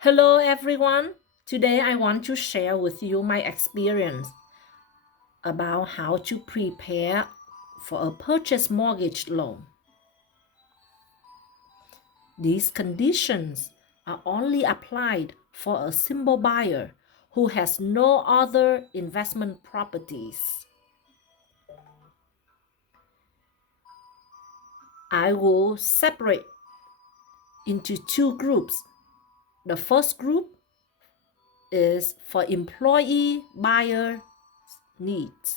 Hello everyone. Today I want to share with you my experience about how to prepare for a purchase mortgage loan. These conditions are only applied for a simple buyer who has no other investment properties. I will separate into two groups. The first group is for employee buyer needs.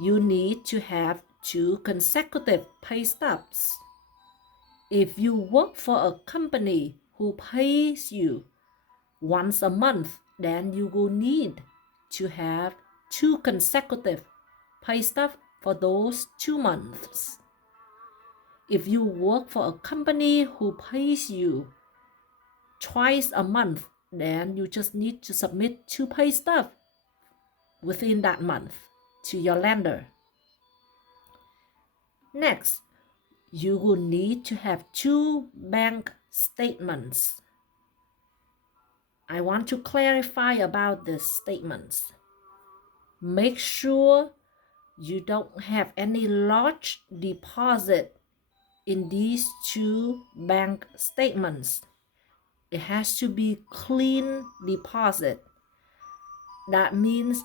You need to have 2 consecutive pay stubs. If you work for a company who pays you once a month, then you will need to have 2 consecutive pay stubs for those 2 months. If you work for a company who pays you twice a month, then you just need to submit 2 pay stubs within that month to your lender. Next, you will need to have 2 bank statements. I want to clarify about these statements. Make sure you don't have any large deposit in these 2 bank statements. It has to be clean deposit. That means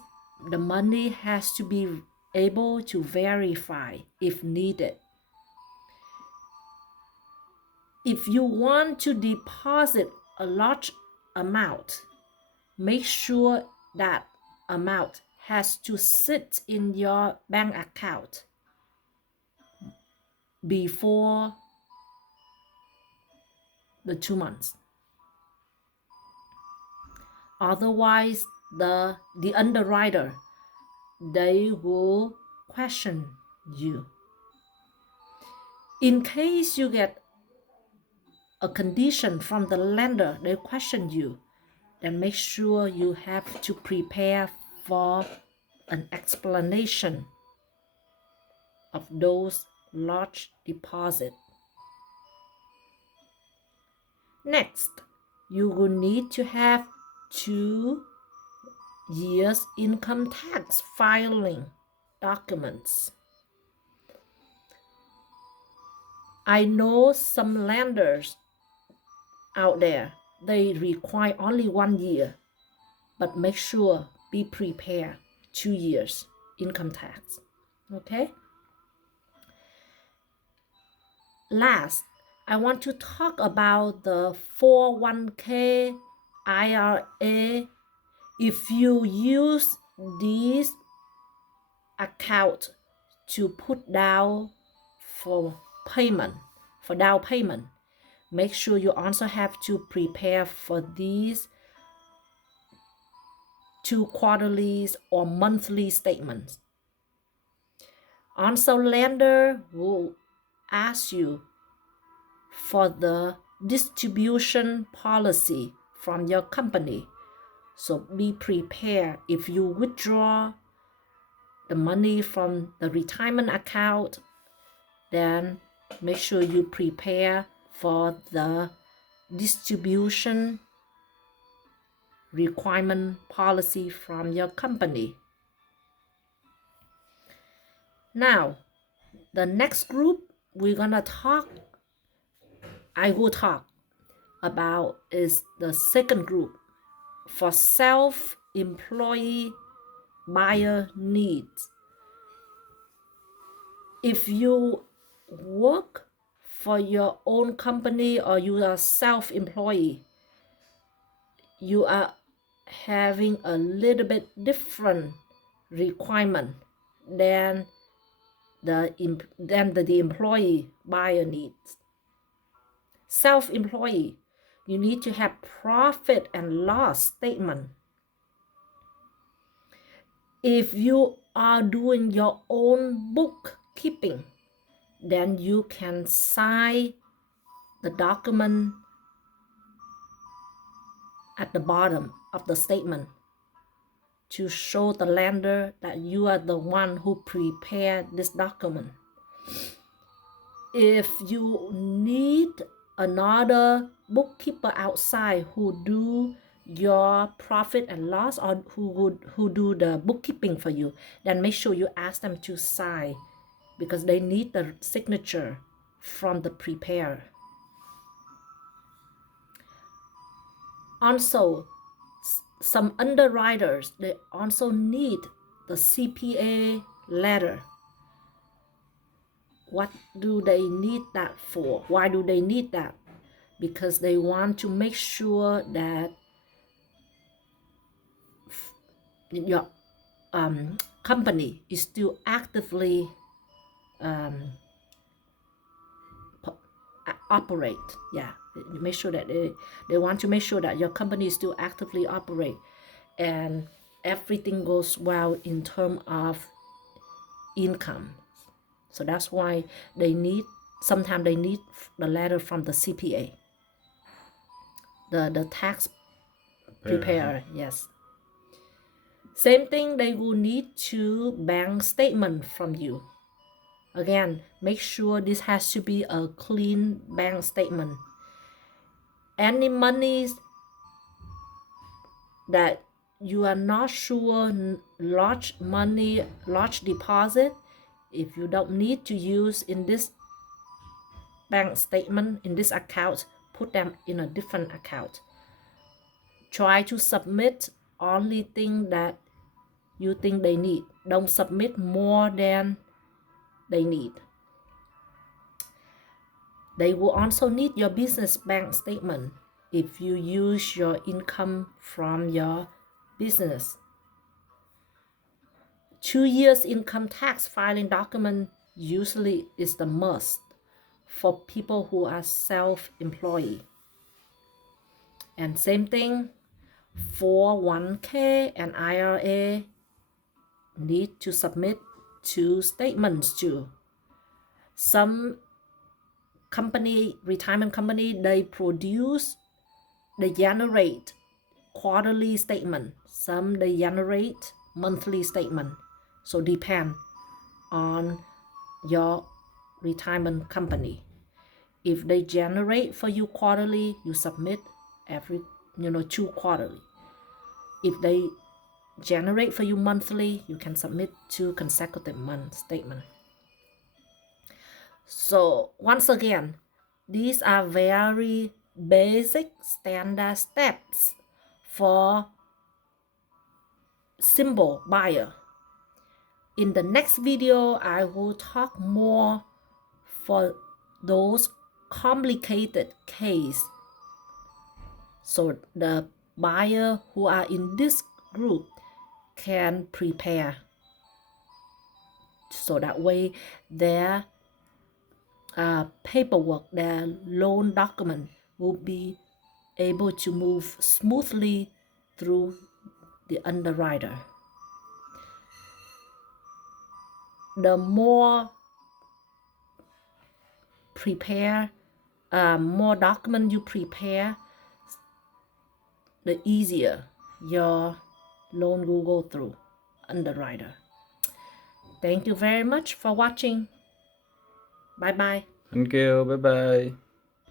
the money has to be able to verify if needed. If you want to deposit a large amount, make sure that amount has to sit in your bank account before the 2 months. Otherwise, the underwriter, they will question you. In case you get a condition from the lender, they question you, then make sure you have to prepare for an explanation of those large deposits. Next, you will need to have 2 years income tax filing documents. I know some lenders out there, they require only 1 year, but make sure be prepared 2 years income tax. Okay? Last, I want to talk about the 401k IRA. If you use this account to put down for down payment, make sure you also have to prepare for these 2 quarterly or monthly statements. Also, lender will ask you for the distribution policy from your company. So be prepared. If you withdraw the money from the retirement account, then make sure you prepare for the distribution requirement policy from your company. Now, the next group I will talk about is the second group for self-employed buyer needs. If you work for your own company or you are self-employed, you are having a little bit different requirement than the employee buyer needs. Self-employed, you need to have profit and loss statement. If you are doing your own bookkeeping, then you can sign the document at the bottom of the statement to show the lender that you are the one who prepared this document. If you need another bookkeeper outside who do your profit and loss, or who do the bookkeeping for you, then make sure you ask them to sign, because they need the signature from the preparer. Also, some underwriters, they also need the CPA letter. What do they need that for? Why do they need that? Because they want to make sure that your company is still actively operate. Yeah, make sure that they want to make sure that your company is still actively operate and everything goes well in terms of income. So that's why sometimes they need the letter from the CPA, the tax preparer. Yes. Same thing, they will need to bank statement from you. Again, make sure this has to be a clean bank statement. Any monies that you are not sure, large deposit, if you don't need to use in this bank statement, in this account, put them in a different account. Try to submit only thing that you think they need. Don't submit more than they need. They will also need your business bank statement if you use your income from your business. 2 years income tax filing document usually is the must for people who are self-employed. And same thing, 401k and IRA need to submit 2 statements too. Some retirement company, they generate quarterly statement. Some they generate monthly statement. So depend on your retirement company. If they generate for you quarterly, you submit every 2 quarterly. If they generate for you monthly, you can submit 2 consecutive month statement. So once again, these are very basic standard steps for simple buyer. In the next video, I will talk more for those complicated case. So the buyer who are in this group can prepare. So that way their paperwork, their loan document will be able to move smoothly through the underwriter. The more more document you prepare, the easier your loan will go through underwriter. Thank you very much for watching. Bye bye. Thank you. Bye bye.